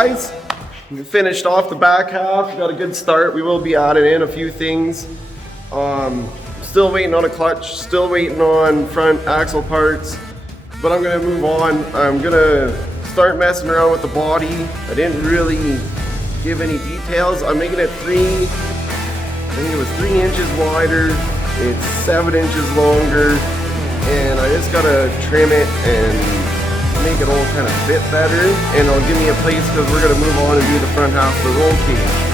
guys, we finished off the back half. We got a good start. We will be adding in a few things. Still waiting on a clutch, still waiting on front axle parts, but I'm gonna move on. I'm gonna start messing around with the body. I didn't really give any details. I'm making it I think it was 3 inches wider. It's 7 inches longer, and I just gotta trim it and make it all kind of fit better, and it'll give me a place because we're gonna move on and do the front half of the roll cage.